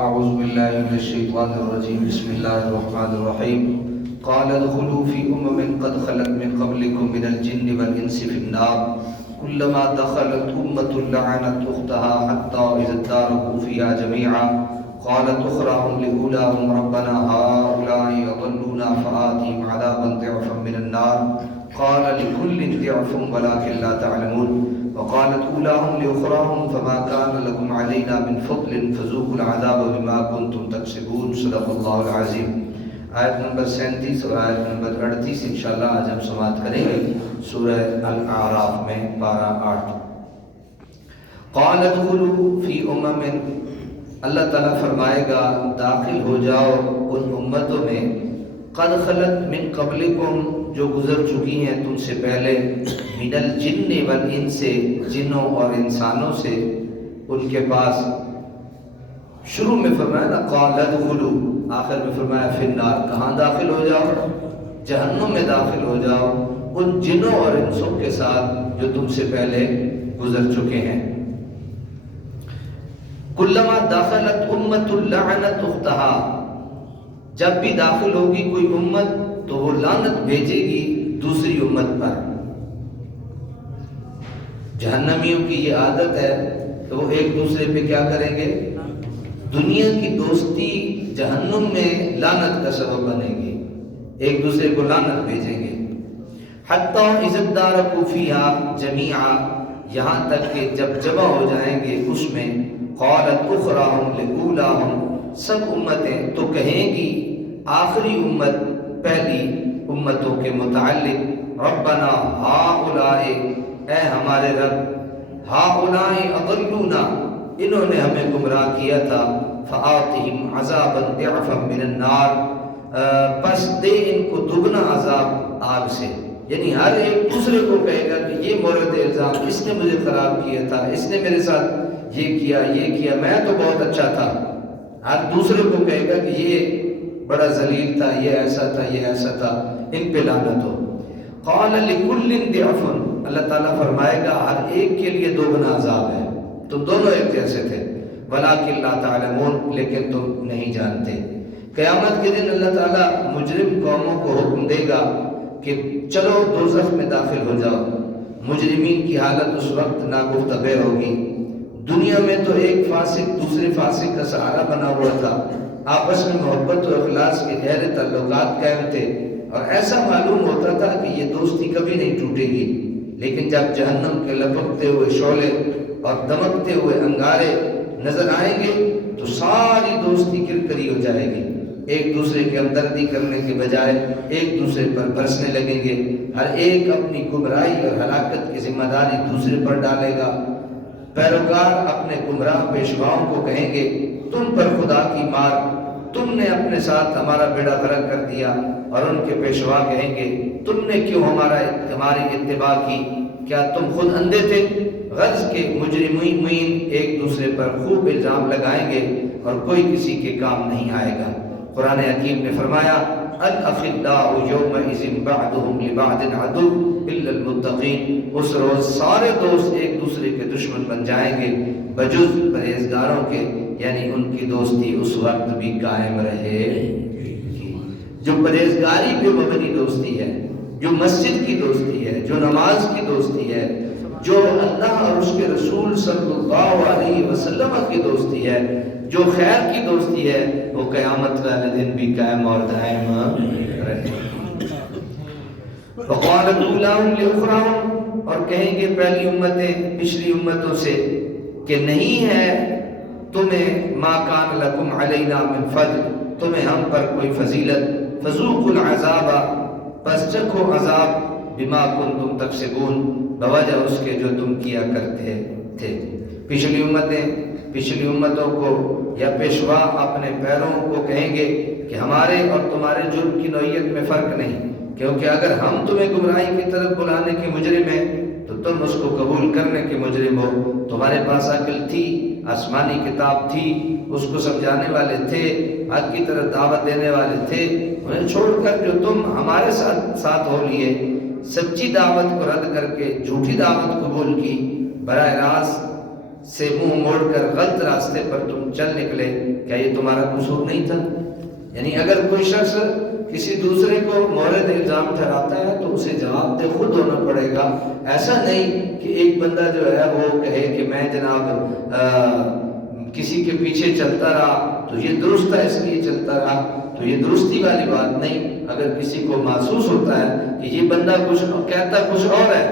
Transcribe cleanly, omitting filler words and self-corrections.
اعوذ باللہ من الشیطان الرجیم بسم اللہ الرحمن الرحیم قال ادخلوا في قد خلت من قبلكم من الجن والانس في النار كلما دخلت لعنت اختها حتى اذا اداركوا فيها جميعا قالت اخراهم لاولاهم ربنا هؤلاء يضلونا فآتهم عذابا ضعفا من النار قال لكل ضعف ولكن لا تعلمون وقالت اولاهم لاخراهم فما كان لكم علينا من فضل فذوقوا العذاب بما كنتم تكسبون صدق اللہ العظیم۔ آیت نمبر 37 اور آیت نمبر 38 انشاءاللہ آج ہم سماعت کریں گے سورہ الاعراف میں پارہ 8۔ قال ادخلوا فی اللہ تعالیٰ فرمائے گا داخل ہو جاؤ ان امتوں میں قد خلت من قبلکم جو گزر چکی ہیں تم سے پہلے، من الجن والانس جنوں اور انسانوں سے، ان کے پاس شروع میں فرمایا نا قال ادخلوا، آخر میں فرمایا فی النار، کہاں داخل ہو جاؤ؟ جہنم میں داخل ہو جاؤ ان جنوں اور انسوں کے ساتھ جو تم سے پہلے گزر چکے ہیں۔ کلما دخلت امت لعنت اختها، جب بھی داخل ہوگی کوئی امت تو وہ لعنت بھیجے گی دوسری امت پر۔ جہنمیوں کی یہ عادت ہے کہ وہ ایک دوسرے پہ کیا کریں گے؟ دنیا کی دوستی جہنم میں لعنت کا سبب بنے گی، ایک دوسرے کو لعنت بھیجیں گے۔ حتی اذا ادارکوا فیہا جمیعا، یہاں تک کہ جب جمع ہو جائیں گے اس میں، قالت اخراہم لاولاہم، سب امتیں تو کہیں گی آخری امت پہلی امتوں کے متعلق، ربنا ہؤلاء، اے ہمارے رب، ہؤلاء اضلونا، انہوں نے ہمیں گمراہ کیا تھا، فآتہم عذابا ضعفا من النار، پس دے ان کو دگنا عذاب آگ سے۔ یعنی ہر ایک دوسرے کو کہے گا کہ یہ مورد الزام، اس نے مجھے خراب کیا تھا، اس نے میرے ساتھ یہ کیا، میں تو بہت اچھا تھا۔ ہر دوسرے کو کہے گا کہ یہ بڑا ذلیل تھا، یہ ایسا تھا، یہ ایسا تھا، ان پہ لعنت ہو۔ قال لکل ضعف، اللہ تعالیٰ فرمائے گا ہر ایک کے لیے دوگنا عذاب ہے، تم دونوں ایک جیسے تھے، ولکن لا تعلمون، لیکن تم نہیں جانتے۔ قیامت کے دن اللہ تعالیٰ مجرم قوموں کو حکم دے گا کہ چلو دوزخ میں داخل ہو جاؤ۔ مجرمین کی حالت اس وقت ناگفتگو ہوگی۔ دنیا میں تو ایک فاسق دوسرے فاسق کا سہارا بنا ہوا تھا، آپس میں محبت و اخلاص کے گہرے تعلقات قائم تھے، اور ایسا معلوم ہوتا تھا کہ یہ دوستی کبھی نہیں ٹوٹے گی۔ لیکن جب جہنم کے لپکتے ہوئے شعلے اور دمکتے ہوئے انگارے نظر آئیں گے تو ساری دوستی کرکری ہو جائے گی، ایک دوسرے کے ہمدردی کرنے کے بجائے ایک دوسرے پر برسنے لگیں گے، ہر ایک اپنی گمراہی اور ہلاکت کی ذمہ داری دوسرے پر ڈالے گا۔ پیروکار اپنے گمراہ پیشواؤں کو کہیں گے تم پر خدا کی مار، تم نے اپنے ساتھ ہمارا بیڑا غرق کر دیا، اور ان کے پیشوا کہیں گے تم نے کیوں ہماری اتباع کی، کیا تم خود اندھے تھے؟ غرض کے مجرمین ایک دوسرے پر خوب الزام لگائیں گے اور کوئی کسی کے کام نہیں آئے گا۔ قرآن حکیم نے فرمایا الاخلاء یومئذ بعضهم لبعض عدو الا المتقین، اس روز سارے دوست ایک دوسرے کے دشمن بن جائیں گے بجز پرہیزگاروں کے، یعنی ان کی دوستی اس وقت بھی قائم رہے گی۔ جو پرہیزگاری پہ مبنی دوستی ہے، جو مسجد کی دوستی ہے، جو نماز کی دوستی ہے، جو اللہ اور اس کے رسول صلی اللہ علیہ وسلم کی دوستی ہے، جو خیر کی دوستی ہے، وہ قیامت والے دن بھی قائم اور دائم رہے۔ وقالت اولاہم لاخراہم، اور کہیں گے پہلی امتیں پچھلی امتوں سے کہ نہیں ہے تمہیں ما کان لکم علینا من فضل، تمہیں ہم پر کوئی فضیلت، فذوقوا العذاب، پس چکھو عذاب، بما کنتم تکسبون، بوجہ اس کے جو تم کیا کرتے تھے۔ پچھلی امتوں کو یا پیشوا اپنے پیروں کو کہیں گے کہ ہمارے اور تمہارے جرم کی نوعیت میں فرق نہیں، کیونکہ اگر ہم تمہیں گمراہی کی طرف بلانے کے مجرم ہیں تو تم اس کو قبول کرنے کے مجرم ہو۔ تمہارے پاس عقل تھی، آسمانی کتاب تھی، اس کو سمجھانے والے تھے، حق کی طرف دعوت دینے والے تھے، انہیں چھوڑ کر جو تم ہمارے ساتھ ہو لیے، سچی دعوت کو رد کر کے جھوٹی دعوت قبول کی، براہ راست سے منہ موڑ کر غلط راستے پر تم چل نکلے، کیا یہ تمہارا قصور نہیں تھا؟ یعنی اگر کوئی شخص کسی دوسرے کو مورد الزام ٹھہراتا ہے تو اسے جواب دہ خود ہونا پڑے گا. ایسا نہیں کہ ایک بندہ جو ہے وہ کہے کہ میں جناب کسی کے پیچھے چلتا رہا تو یہ درست ہے اس لیے چلتا رہا، تو یہ درستی والی بات نہیں. اگر کسی کو محسوس ہوتا ہے کہ یہ بندہ کچھ کہتا کچھ اور ہے